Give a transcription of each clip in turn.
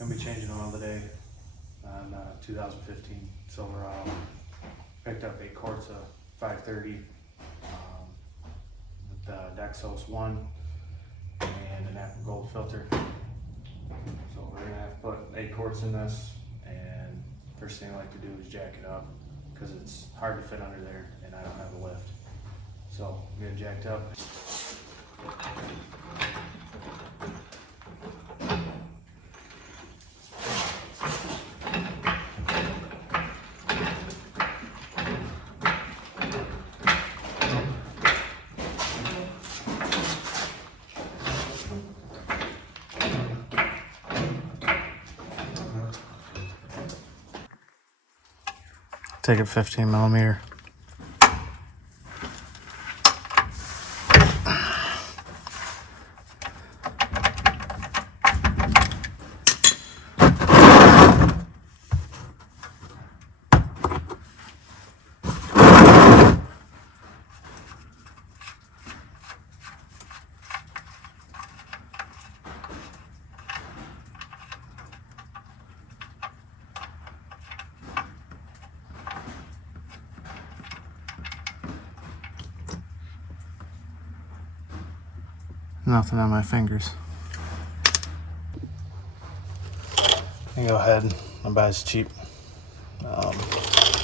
Gonna be changing oil today on 2015 Silverado. Picked up 8 quarts of 530 with the Dexos 1 and an Apple Gold filter. So we're gonna have to put 8 quarts in this, and first thing I like to do is jack it up because it's hard to fit under there and I don't have a lift. So I'm gonna jacked up. Take a 15mm. Nothing on my fingers. I go ahead and buy this cheap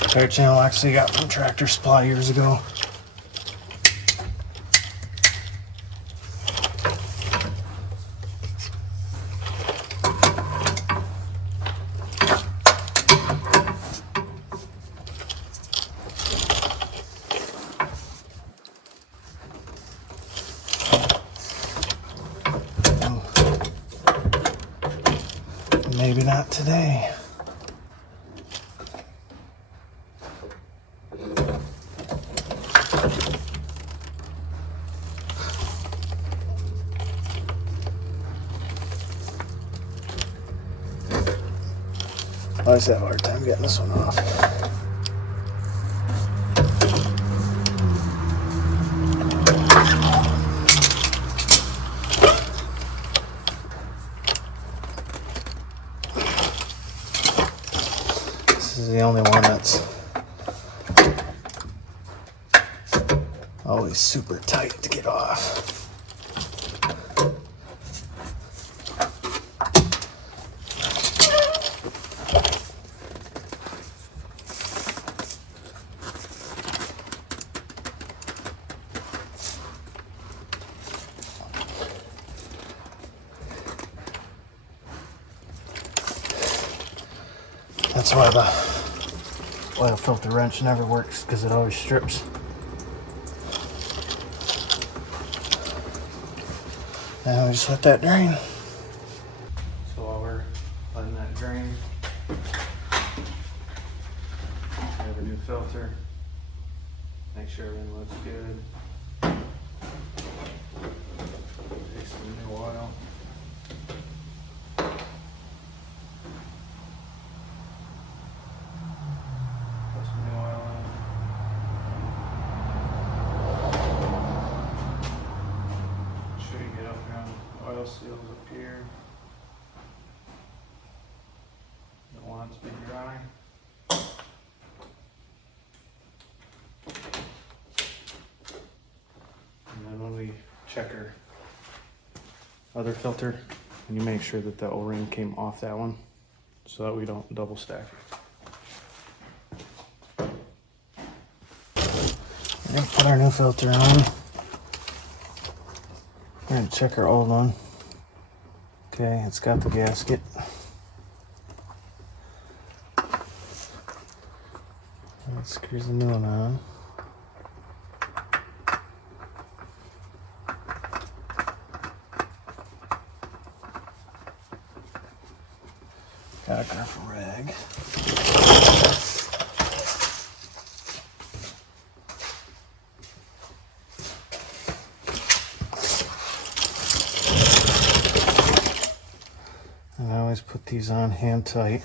repair channel I actually got from Tractor Supply years ago. Maybe not today. I always have a hard time getting this one off. This is the only one that's always super tight to get off. That's why the oil filter wrench never works, because it always strips. And we just let that drain. So while we're letting that drain, we have a new filter. Make sure everything looks good. Take some new oil. Seals up here. Don't want it to be dry. And then when we check our other filter, you make sure that the O-ring came off that one so that we don't double stack it. We're gonna put our new filter on. We're gonna check our old one. Okay, it's got the gasket. Let's screw the new one on. Gotta grab a rag. And I always put these on hand tight.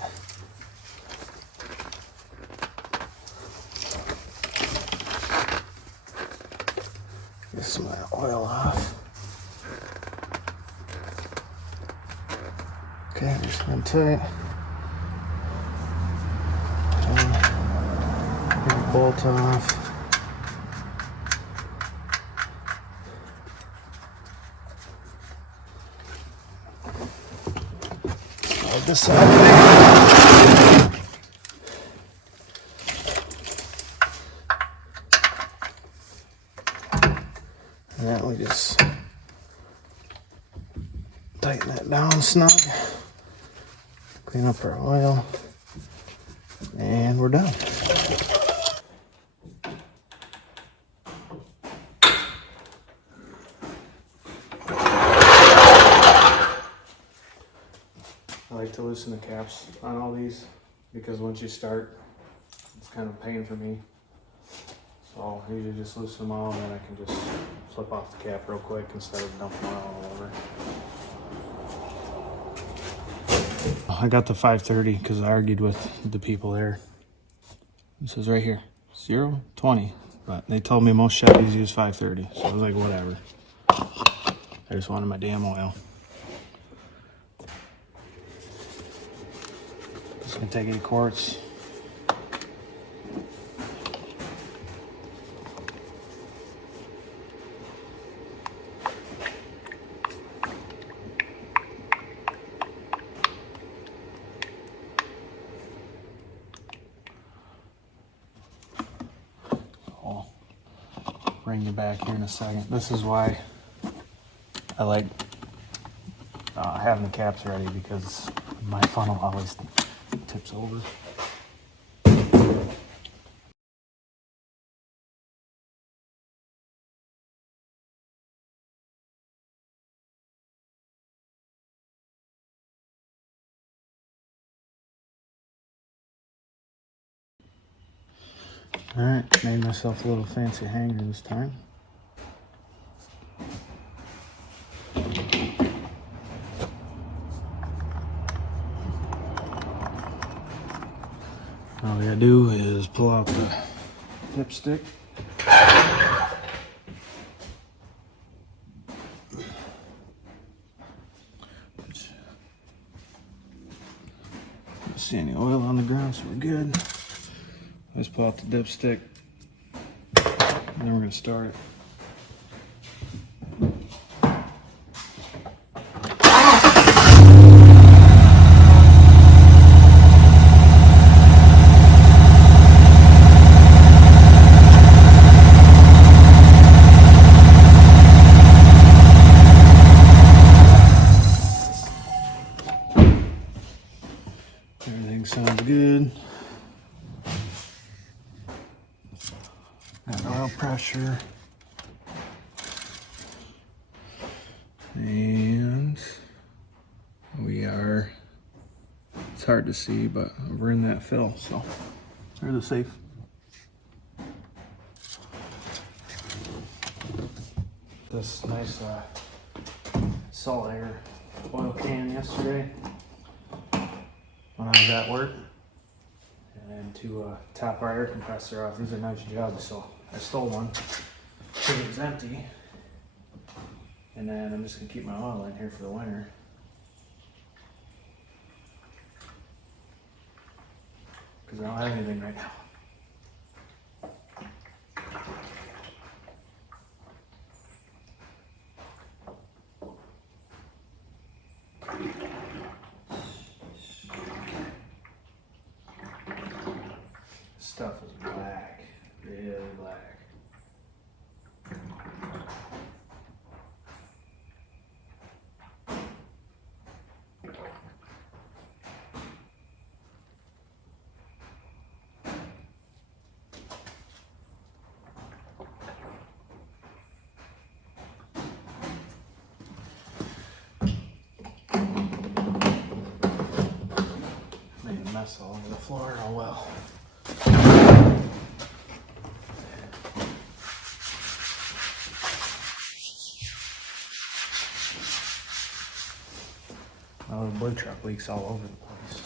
Get some of that oil off. Okay. Okay, just untie it. Get the bolt off. Slide this out there. And then we just tighten that down snug. Clean up our oil. And we're done. I like to loosen the caps on all these because once you start, it's kind of a pain for me. So I usually just loosen them all and then I can just flip off the cap real quick instead of dumping oil all over. I got the 530 because I argued with the people there. It says right here, 0-20, but they told me most Chevys use 530, so I was like, whatever. I just wanted my damn oil. Just gonna take 8 quarts. I'll bring you back here in a second. This is why I like having the caps ready because my funnel always tips over. All right, made myself a little fancy hanger this time. All we gotta do is pull out the dipstick. Don't see any oil on the ground, so we're good. Let's pull out the dipstick, and then we're gonna start it. Everything sounds good. Got oil pressure. And we are, it's hard to see, but we're in that fill, so fairly safe. This nice salt air oil can yesterday when I was at work, and then to top our air compressor off. These are nice jugs, so I stole one because it was empty, and then I'm just gonna keep my oil in here for the winter. Because I don't have anything right now. Stuff is black, really black. Made a mess all over the floor, oh well. Oh, the blue truck leaks all over the place.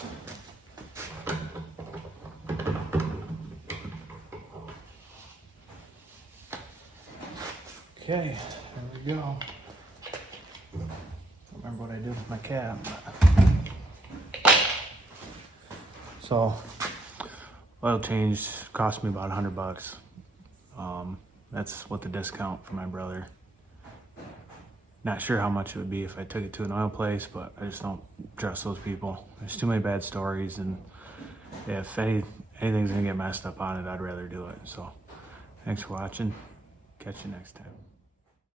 Okay, there we go. Don't remember what I did with my cap. So oil change cost me about $100. That's what the discount for my brother. Not sure how much it would be if I took it to an oil place, but I just don't trust those people. There's too many bad stories, and if anything's gonna get messed up on it, I'd rather do it. So thanks for watching. Catch you next time.